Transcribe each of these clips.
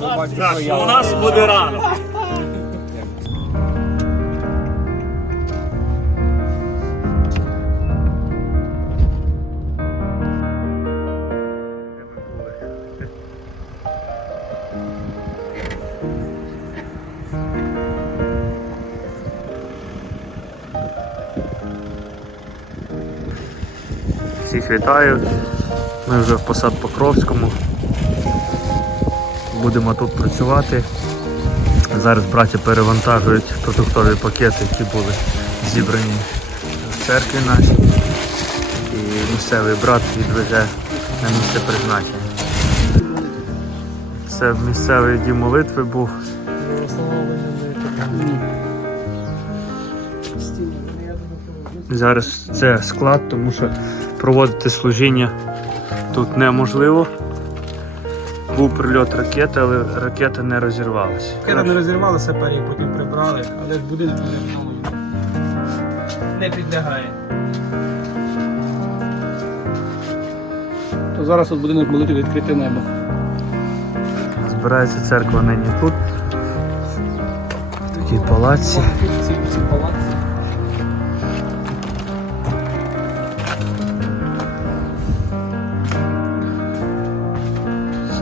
Так, що ну, я- у нас буде ранок. Всіх вітаю. Ми вже в посад Покровському. Будемо тут працювати. Зараз браті перевантажують продуктові пакети, які були зібрані в церкві нашій. І місцевий брат відвезе на місце призначення. Це місцевий дім молитви був. Зараз це склад, тому що проводити служіння тут неможливо. Був прильот ракети, але ракета не розірвалася. Ракета не розірвалася, парі потім прибрали, але ж будинок не. Не підлягає. То зараз тут будинок молити відкрите небо. Збирається церква нині тут. В такій палаці.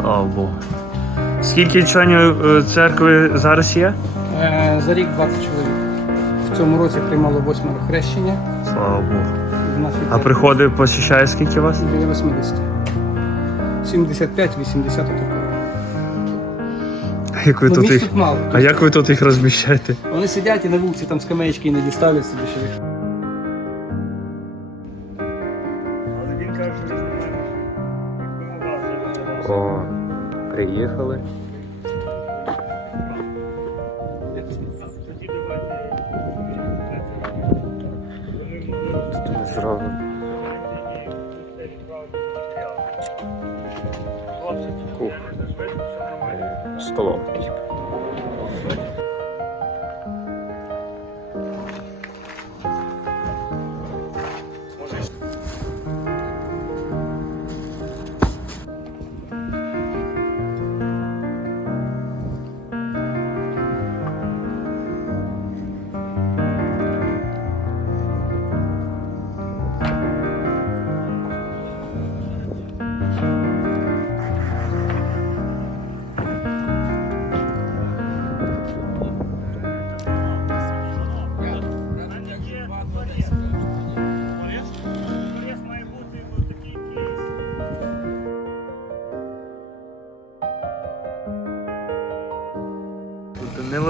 Слава Богу. Скільки членів е, церкви зараз є? Е, за рік 20 чоловік. В цьому році приймало восьмеро хрещення. Слава Богу. А приходи посіщає скільки вас? біля 80. 75-80 отако. А як ви Ну, тут їх? мало. А як ви тут їх розміщаєте? Вони сидять і на вулиці там скамеечки і не дістали собі приїхали. Тут не Ух. Столом.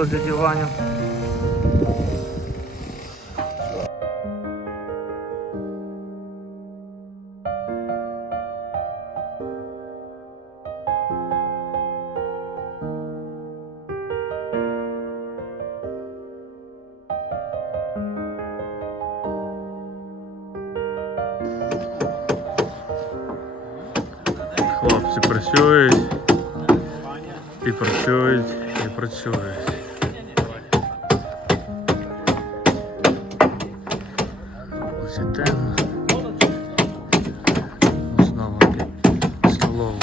Тут Данило з дядю Ваню. Хлопці працюють. І працюють, і працюють. Ось і темно. Знову столову.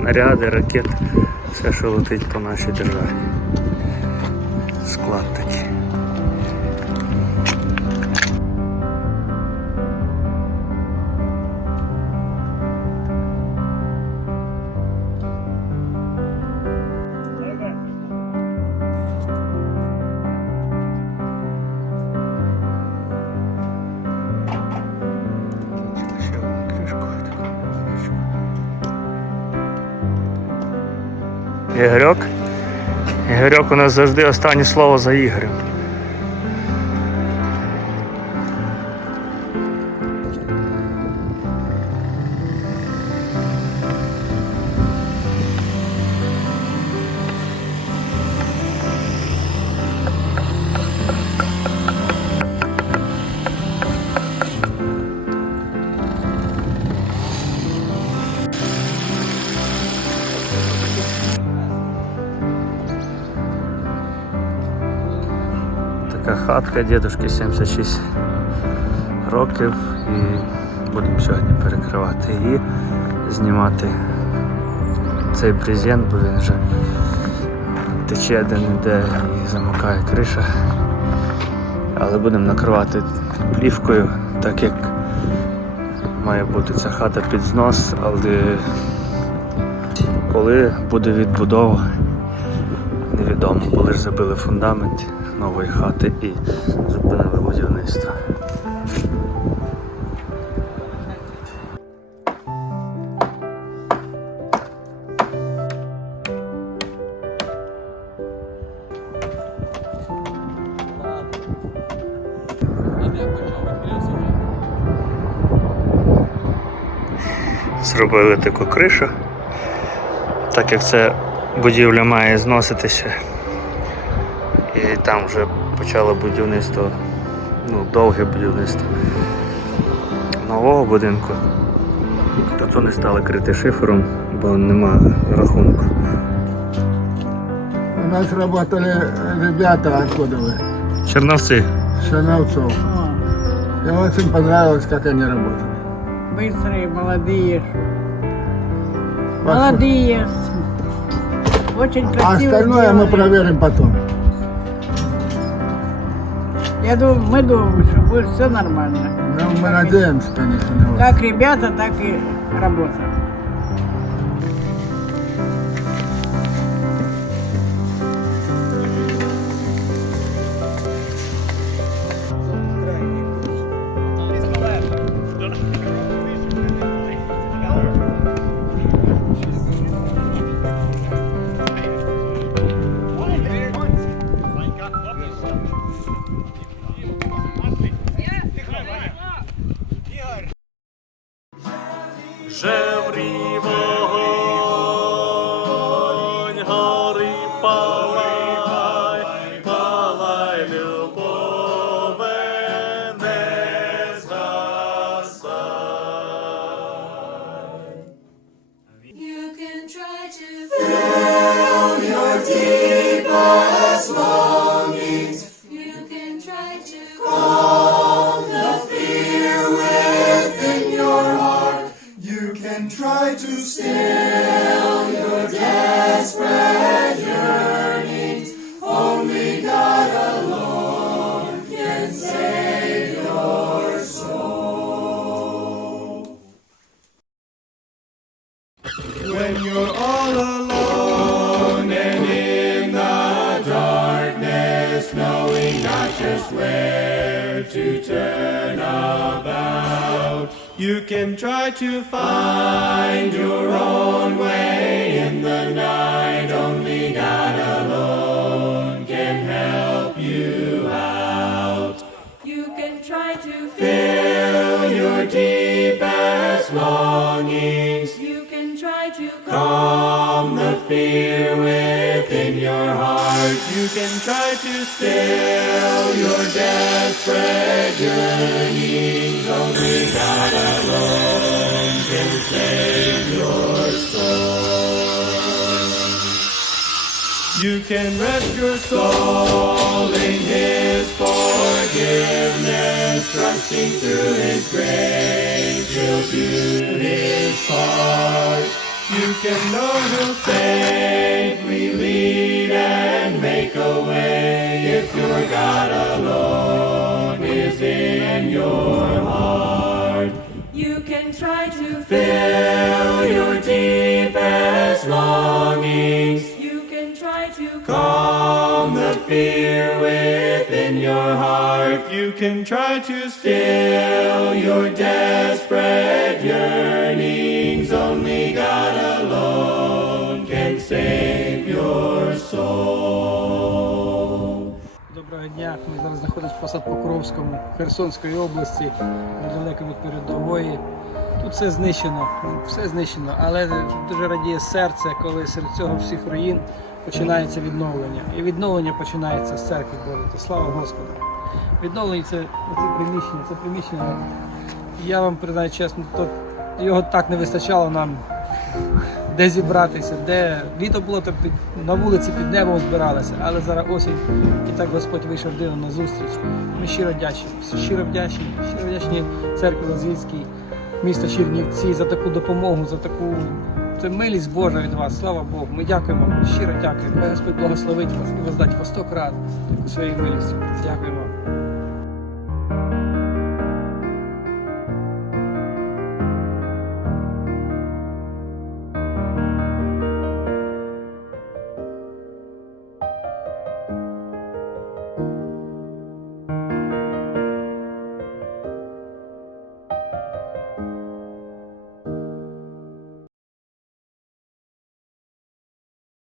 Снаряди, ракети, все, що летить по нашій державі. Ігорьок. Ігорьок у нас завжди останнє слово за Ігорем. Хатка дідушки 76 років і будемо сьогодні перекривати її, знімати цей презент, бо він вже тече де-не-де і замокає криша. Але будемо накривати плівкою, так як має бути ця хата під знос, але коли буде відбудова, невідомо, коли ж забили фундамент нової хати і зупинили будівництво. Зробили таку кришу, так як це будівля має зноситися І там вже почало будівництво, ну, довге будівництво нового будинку. Тут вони стали крити шифером, бо нема рахунку. У нас работали ребята откуда вы? Черновці. Шановцов. Мне очень понравилось, как они работали. Быстрые, молодые. Большое. Молодые. Очень А красиво остальное мы сделали. проверим потом. Я думаю, мы думаем, что будет все нормально. Ну, мы надеемся, конечно, на вас. Как ребята, так и работа. Where to turn about. You can try to find your own way in the night. Only God alone can help you out. You can try to Fill your deepest longings. Calm the fear within your heart. You can try to still your desperate yearnings. Only God alone can save your soul. You can rest your soul in His forgiveness, trusting through His grace He'll do His part. Can know He'll safely lead and make a way if your God alone is in your heart. You can try to Fill your deepest longings. You can try to Calm the fear within your heart. You can try to still your desperate yearnings. Дня. Ми зараз знаходимося в посад Покровському, Херсонської області, недалеко від передової. Тут все знищено, все знищено, але дуже радіє серце, коли серед цього всіх руїн починається відновлення. І відновлення починається з церкви Божої. Слава Господу! Відновлення це оці приміщення, це приміщення. Я вам признаю чесно, то його так не вистачало нам де зібратися, де літо було то під на вулиці під небом збиралися, але зараз осінь і так Господь вийшов дивно на зустріч. Ми щиро вдячні, щиро вдячні, щиро вдячні церкві Лазівській, міста Чернівці за таку допомогу, за таку це милість Божа від вас. Слава Богу. Ми дякуємо вам, щиро дякуємо. Господь благословить вас і воздасть вас сто крат таку своєю милістю. Дякуємо.